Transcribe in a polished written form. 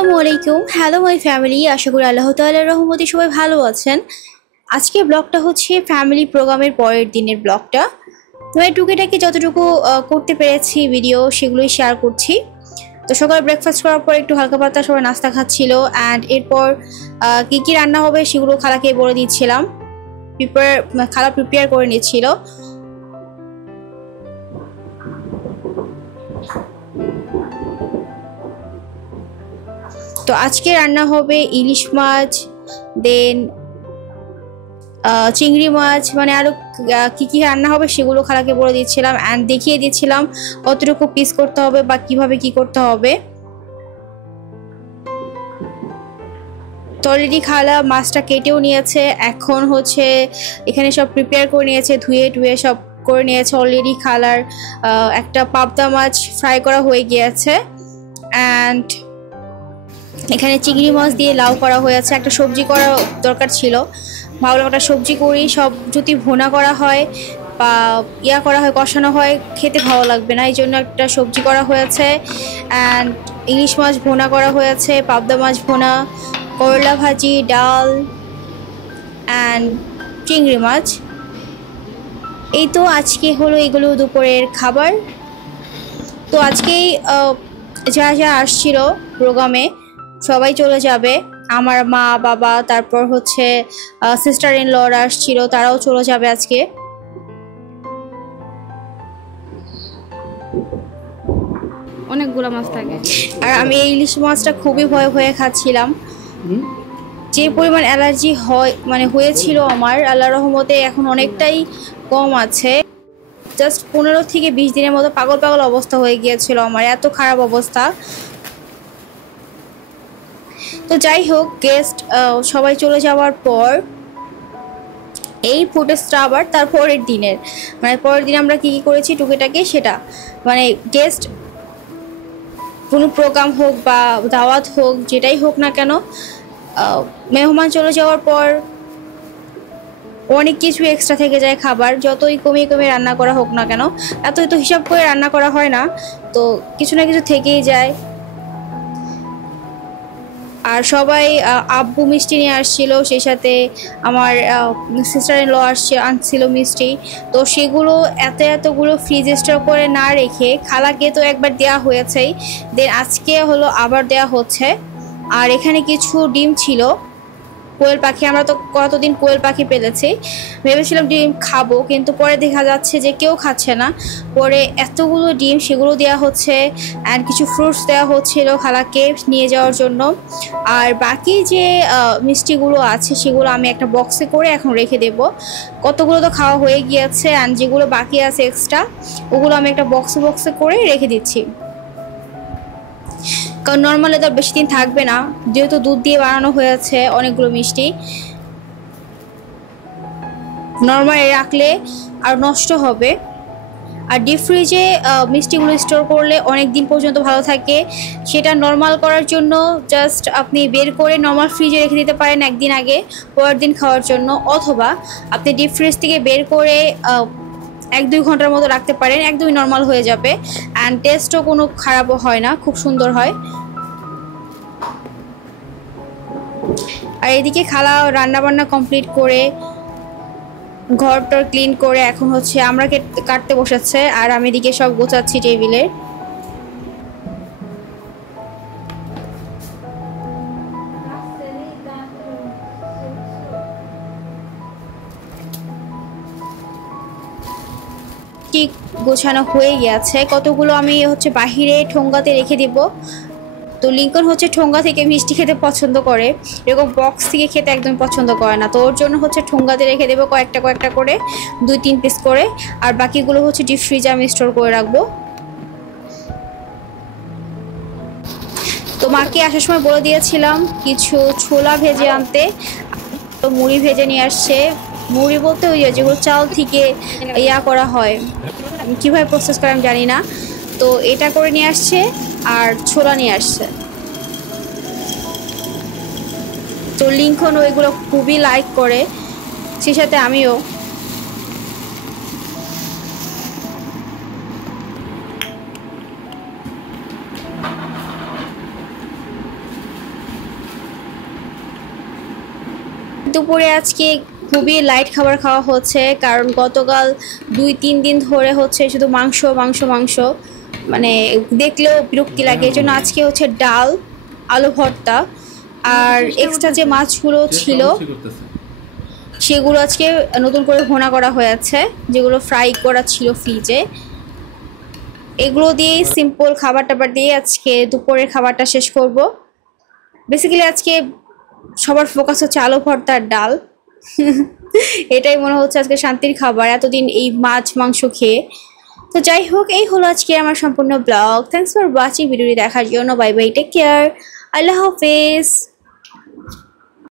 আসসালামু আলাইকুম। Hello my family, আশা করি আল্লাহ তাআলার রহমতে সবাই ভালো আছেন। আজকের ব্লগটা হচ্ছে ফ্যামিলি প্রোগ্রামের পরের দিনের ব্লগটা। মানে টুকিটাকি যতটুকু করতে পেরেছি ভিডিও সেগুলোই শেয়ার করছি। তো সকালে ব্রেকফাস্ট করার পর একটু হালকা পাতলা সবাই নাস্তা খাচ্ছিল, অ্যান্ড এরপর কী কী রান্না হবে সেগুলো খালাকে বলে দিচ্ছিলাম। খালা প্রিপেয়ার করে নিচ্ছিল। তো আজকে রান্না হবে ইলিশ মাছ, দেন চিংড়ি মাছ, মানে আরো কি কি রান্না হবে সেগুলো খালাকে বলে দিচ্ছিলাম অ্যান্ড দেখিয়ে দিচ্ছিলাম কতটুকু পিস করতে হবে বা কিভাবে কি করতে হবে। তো অলরেডি খালা মাছটা কেটেও নিয়েছে, এখন হচ্ছে এখানে সব প্রিপেয়ার করে নিয়েছে, ধুয়ে টুয়ে সব করে নিয়েছে। অলরেডি খালার একটা পাবদা মাছ ফ্রাই করা হয়ে গিয়েছে, অ্যান্ড এখানে চিংড়ি মাছ দিয়ে লাউ করা হয়েছে। একটা সবজি করা দরকার ছিল, ভাবলাম একটা সবজি করি। সব যদি ভুনা করা হয় বা করা হয়, কষানো হয়, খেতে ভালো লাগবে না, এই জন্য একটা সবজি করা হয়েছে। অ্যান্ড ইলিশ মাছ ভুনা করা হয়েছে, পাবদা মাছ ভুনা, করলা ভাজি, ডাল অ্যান্ড চিংড়ি মাছ। এই তো আজকে হলো এগুলো দুপুরের খাবার। তো আজকেই যারা যারা আসছিল প্রোগ্রামে সবাই চলে যাবে। আমার মা বাবা, তারপর হচ্ছে সিস্টার ইন লরা আসছিল, তারাও চলে যাবে আজকে। অনেকগুলো মাছ থাকে, আর আমি এই ইলিশ মাছটা খুবই ভয়ে ভয়ে খাচ্ছিলাম। যে পরিমাণ অ্যালার্জি হয় মানে হয়েছিল আমার, আল্লাহর রহমতে এখন অনেকটাই কম আছে। জাস্ট 15 থেকে 20 দিনের মতো পাগল পাগল অবস্থা হয়ে গিয়েছিল আমার, এত খারাপ অবস্থা। তো যাই হোক, গেস্ট সবাই চলে যাওয়ার পর এই ফুটেজটা আবার তার পরের দিনের, মানে পরের দিন আমরা কী কী করেছি টুকিটাকি সেটা, মানে গেস্ট কোনো প্রোগ্রাম হোক বা দাওয়াত হোক, যেটাই হোক না কেন, মেহমান চলে যাওয়ার পর অনেক কিছু এক্সট্রা থেকে যায় খাবার, যতই কমিয়ে কমিয়ে রান্না করা হোক না কেন। এতই তো হিসাব করে রান্না করা হয় না, তো কিছু না কিছু থেকেই যায়। আর সবাই আব্বু মিষ্টি নিয়ে আসছিল, সেই সাথে আমার সিস্টার ইন ল আনছিল মিষ্টি। তো সেগুলো এতগুলো ফ্রিজে স্টোর করে না রেখে খালাকে তো একবার দেওয়া হয়েছেই, দেন আজকে হলো আবার দেওয়া হচ্ছে। আর এখানে কিছু ডিম ছিল, কোয়েল পাখি, আমরা তো কতদিন কোয়েল পাখি পেলেছি, ভেবেছিলাম ডিম খাবো, কিন্তু পরে দেখা যাচ্ছে যে কেউ খাচ্ছে না। পরে এতগুলো ডিম সেগুলো দেওয়া হচ্ছে, অ্যান্ড কিছু ফ্রুটস দেওয়া হচ্ছিল খালাকে নিয়ে যাওয়ার জন্য। আর বাকি যে মিষ্টিগুলো আছে সেগুলো আমি একটা বক্সে করে এখন রেখে দেব। কতগুলো তো খাওয়া হয়ে গিয়েছে, অ্যান্ড যেগুলো বাকি আছে এক্সট্রা ওগুলো আমি একটা বক্সে করে রেখে দিচ্ছি। কারণ নর্মালি তো বেশি দিন থাকবে না, যেহেতু দুধ দিয়ে বানানো হয়েছে অনেকগুলো মিষ্টি, নর্মালি রাখলে আর নষ্ট হবে। আর ডিপ ফ্রিজে মিষ্টিগুলো স্টোর করলে অনেক দিন পর্যন্ত ভালো থাকে। সেটা নর্মাল করার জন্য জাস্ট আপনি বের করে নর্মাল ফ্রিজে রেখে দিতে পারেন একদিন আগে, পরের দিন খাওয়ার জন্য, অথবা আপনি ডিপ ফ্রিজ থেকে বের করে 1-2 ঘন্টার মতো রাখতে পারেন, একদমই নর্মাল হয়ে যাবে। অ্যান্ড টেস্টও কোনো খারাপও হয় না, খুব সুন্দর হয়। আর এদিকে খালা রান্নাবান্না কমপ্লিট করে ঘরটর ক্লিন করে এখন হচ্ছে আমরা কাটতে বসেছে, আর আমি এদিকে সব গোছাচ্ছি টেবিলের। ঠিক গোছানো হয়ে গেছে, কতগুলো আমি হচ্ছে বাহিরে ঠোঙ্গাতে রেখে দিব। তো লিঙ্কন হচ্ছে ঠোঙ্গা থেকে মিষ্টি খেতে পছন্দ করে, এরকম বক্স থেকে খেতে একদম পছন্দ করে না। তো ওর জন্য হচ্ছে ঠোঙ্গাতে রেখে দেবো কয়েকটা করে 2-3 পিস করে, আর বাকিগুলো হচ্ছে ডিপ ফ্রিজে আমি স্টোর করে রাখবো। তো মাকে আসার সময় বলে দিয়েছিলাম কিছু ছোলা ভেজে আনতে, তো মুড়ি ভেজে নিয়ে আসছে। মুড়ি বলতে ওই যেগুলো চাল থেকে করা হয়, কীভাবে প্রসেস করে আমি জানি না, তো এটা করে নিয়ে আসছে, আর ছোলা নিয়ে আসছে। তো লিঙ্কন ওইগুলো খুবই লাইক করে, সেই সাথে আমিও। দুপুরে আজকে খুবই লাইট খাবার খাওয়া হচ্ছে, কারণ গতকাল 2-3 দিন ধরে হচ্ছে শুধু মাংস মাংস মাংস, মানে দেখলেও বিরক্তি লাগে। এই জন্য আজকে হচ্ছে ডাল, আলু ভর্তা, আর এক্সট্রা যে মাছগুলো ছিল সেগুলো আজকে নতুন করে ভুনা করা হয়েছে, যেগুলো ফ্রাই করা ছিল ফ্রিজে। এগুলো দিয়েই সিম্পল খাবার টাবার দিয়ে আজকে দুপুরের খাবারটা শেষ করব। বেসিক্যালি আজকে সবার ফোকাস হচ্ছে আলু ভর্তা আর ডাল। এটাই মনে হচ্ছে আজকে শান্তির খাবার, এতদিন এই মাছ মাংস খেয়ে। তো যাই হোক, এই হলো আজকে আমার সম্পূর্ণ ব্লগ। থ্যাংকস ফর ওয়াচিং, ভিডিওটি দেখার জন্য। বাই বাই, টেক কেয়ার, আল্লাহ হাফেজ।